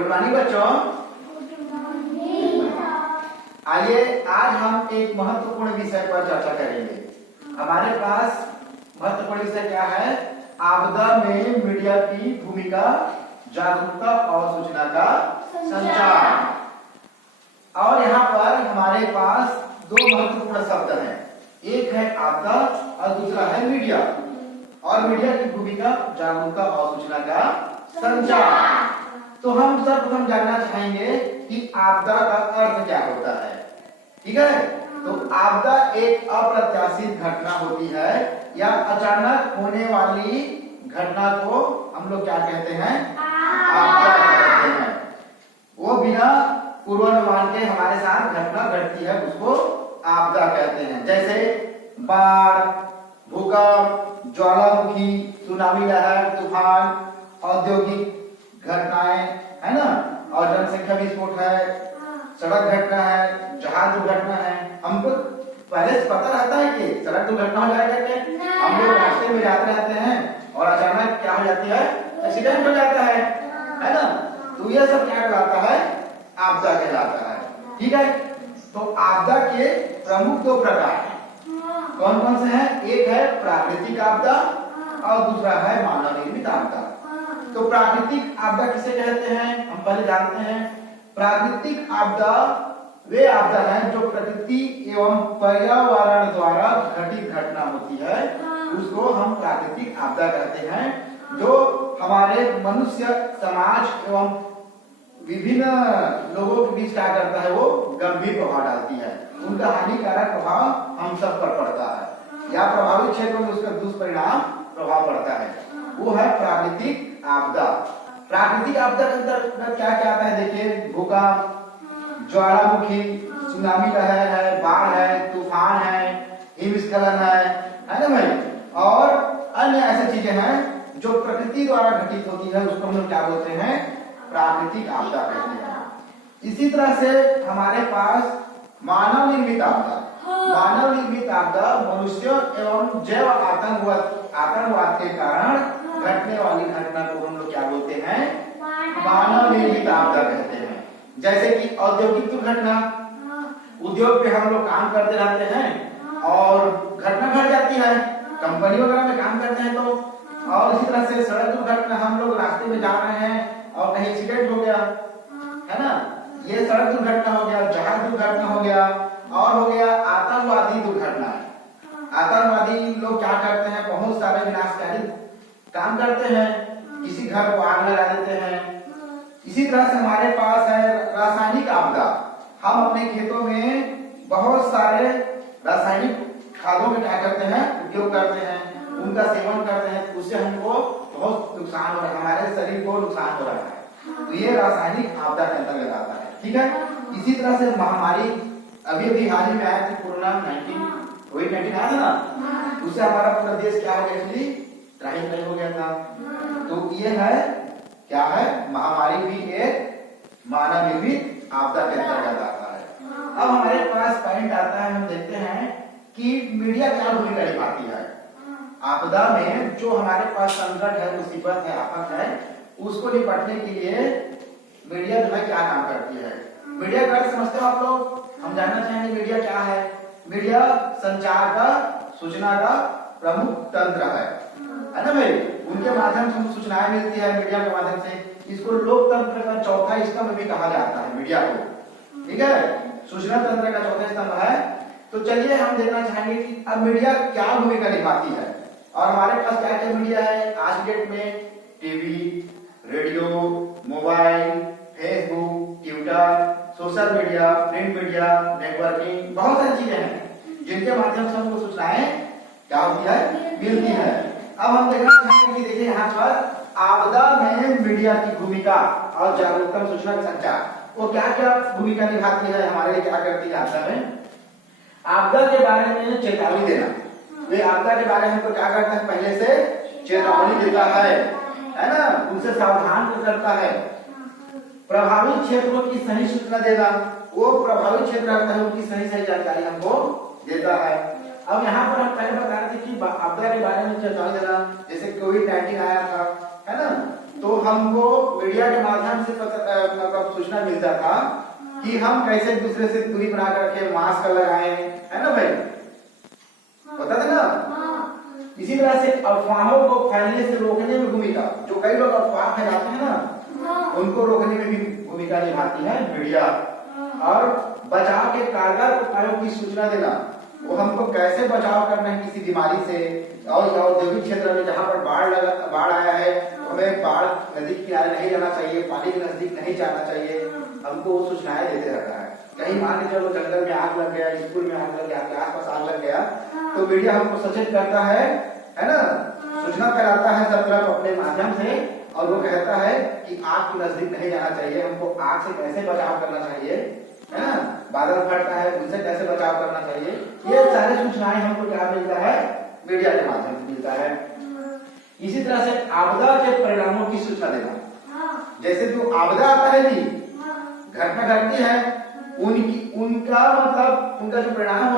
Good morning बच्चों। आइए आज हम एक महत्वपूर्ण विषय पर चर्चा करेंगे। हमारे पास महत्वपूर्ण विषय क्या है? आपदा में मीडिया की भूमिका, जागरूकता और सूचना का संचार। और यहाँ पर हमारे पास दो महत्वपूर्ण शब्द हैं, एक है आपदा और दूसरा है मीडिया। और मीडिया की भूमिका, जागरूकता और सूचना का संचार। तो हम सर्वप्रथम जानना चाहेंगे कि आपदा का अर्थ क्या होता है। ठीक है, तो आपदा एक अप्रत्याशित घटना होती है या अचानक होने वाली घटना को हम लोग क्या कहते हैं? आपदा कहते हैं। वो बिना पूर्वानुमान के हमारे साथ घटना घटती है, उसको आपदा कहते हैं। जैसे बाढ़, भूकंप, ज्वालामुखी, सुनामी लहर, तूफान, औद्योगिक घटनाएं, है ना, और जनसंख्या विस्फोट है, सड़क घटना है, जहाज दुर्घटना है। हमको पहले से पता रहता है कि सड़क दुर्घटना हो जाएगा क्या? हम लोग रास्ते में जाते रहते हैं और अचानक क्या हो जाती है? एक्सीडेंट हो जाता है ना। तो ये सब क्या कहलाता है? आपदा कहलाता है। ठीक है, तो आपदा के प्रमुख दो प्रकार हैं। कौन कौन से हैं? एक है प्राकृतिक आपदा और दूसरा है मानव निर्मित आपदा। तो प्राकृतिक आपदा किसे कहते हैं हम पहले जानते हैं। प्राकृतिक आपदा वे आपदा हैं जो प्रकृति एवं पर्यावरण द्वारा घटित घटना होती है, उसको हम प्राकृतिक आपदा कहते हैं। जो हमारे मनुष्य समाज एवं विभिन्न लोगों के बीच क्या करता है, वो गंभीर प्रभाव डालती है। उनका हानिकारक प्रभाव हम सब पर पड़ता है या प्रभावित क्षेत्रों में उसका दुष्परिणाम प्रभाव पड़ता है। वो है प्राकृतिक आपदा। प्राकृतिक आपदा के अंतर्गत क्या क्या आता है? देखिए, भूकंप, ज्वालामुखी, सुनामी लहर है, बाढ़ है, तूफान है, हिमस्खलन है ना भाई, और अन्य ऐसी चीजें हैं जो प्रकृति द्वारा घटित होती है, उसको हम लोग क्या बोलते हैं? प्राकृतिक आपदा कहते हैं। इसी तरह से हमारे पास मानव निर्मित आपदा। मानव निर्मित आपदा मनुष्य एवं जैव आतंकवाद के कारण घटने वाली घटना को हम लोग क्या बोलते हैं? मानव निर्मित आपदा कहते हैं। जैसे कि औद्योगिक दुर्घटना, उद्योग पे हम लोग काम करते रहते हैं और घटना घट जाती है, कंपनी वगैरह में काम करते हैं तो। और इसी तरह से सड़क दुर्घटना, हम लोग रास्ते में जा रहे हैं और कहीं एक्सीडेंट हो गया, है ना, ये सड़क दुर्घटना हो गया, जहाज दुर्घटना हो गया। और हो गया आतंकवादी दुर्घटना। आतंकवादी लोग क्या करते हैं? बहुत सारे विनाशकारी काम करते हैं, किसी घर को आग लगा देते हैं। इसी तरह से हमारे पास है रासायनिक आपदा। हम अपने खेतों में बहुत सारे रासायनिक खादों में क्या करते हैं? उपयोग करते हैं, उनका सेवन करते हैं, उससे हमको बहुत नुकसान हो रहा है, हमारे शरीर को नुकसान हो रहा है। तो ये रासायनिक आपदा के अंतर्गत आता है। ठीक है, इसी तरह से महामारी अभी हाल ही में आया था, कोरोना 19 आया था ना, उससे हमारा पूरा देश क्या हो गया? एक्चुअली त्राहिमाम हो गया था। तो ये है क्या है? महामारी भी एक मानव निर्मित आपदा के अंतर्गत आता है। अब हमारे पास पॉइंट आता है, हम देखते हैं कि मीडिया क्या भूमिका निभाती है आपदा में। जो हमारे पास संकट है, मुसीबत है, आफत है, उसको निपटने के लिए मीडिया जो है क्या काम करती है? मीडिया का समझते हो आप लोग? हम जानना चाहेंगे मीडिया क्या है। मीडिया संचार का, सूचना का प्रमुख तंत्र है ना भाई। उनके माध्यम से हमको सूचनाएं मिलती है, मीडिया के माध्यम से। इसको लोकतंत्र का चौथा स्तंभ भी कहा जाता है मीडिया को। ठीक है, सूचना तंत्र का चौथा स्तंभ है। तो चलिए हम देखना चाहेंगे कि अब मीडिया क्या भूमिका निभाती है और हमारे पास क्या क्या मीडिया है आज के डेट में। TV, radio, mobile, Facebook, Twitter, social media, print media, networking, बहुत सारी चीजें हैं जिनके माध्यम से हमको सूचनाएं क्या होती है? मिलती है। अब हम देखना चाहेंगे कि देखिए यहाँ पर आपदा में मीडिया की भूमिका और जागरूकता, सूचना का संचार, वो क्या क्या भूमिका निभाती है, हमारे लिए क्या करती है आपदा में? आपदा के बारे में चेतावनी देना। वे आपदा के बारे में तो क्या करता है? पहले से चेतावनी देता है ना, उनसे सावधान करता है। प्रभावित क्षेत्रों की सही सूचना देना, वो प्रभावित क्षेत्र रहता है, उनकी सही जानकारी हमको देता है। अब यहाँ पर हम पहले बता रहे थे कि आपदा के बारे में चेतावनी देना, जैसे कोविड-19 आया था, है ना, तो हमको मीडिया के माध्यम से मतलब सूचना मिलता था कि हम कैसे एक दूसरे से दूरी बना कर रखें, मास्क लगाएं, है ना भाई, पता था ना। इसी तरह से अफवाहों को फैलने से रोकने में भूमिका, जो कई लोग अफवाह फैलाते हैं ना, उनको रोकने में भी भूमिका निभाती है मीडिया। और बचाव के कारगर उपायों की सूचना देना, वो हमको कैसे बचाव करना है किसी बीमारी से, और औद्योगिक क्षेत्र में जहाँ पर बाढ़ आया है, हमें बाढ़ नदी किनारे नहीं जाना चाहिए, पानी के नजदीक नहीं जाना चाहिए, हमको वो सूचनाएं देते रहता है। कहीं मान के चलो जंगल में आग लग गया, स्कूल में आग लग गया, आपके आसपास आग लग गया, तो मीडिया हमको सचेत करता है ना, सूचना फैलाता है सब तरफ अपने माध्यम से, और वो कहता है कि आग के नजदीक नहीं जाना चाहिए, हमको आग से कैसे बचाव करना चाहिए, है ना, बादल फटता है उनसे कैसे बचाव करना चाहिए, ये सारी सूचनाएं हमको क्या मिलता है, मीडिया के माध्यम से मिलता है। इसी तरह से आपदा के परिणामों की सूचना देना, जैसे जो आपदा आता है जी, घटना घटती है, उनका मतलब उनका जो परिणाम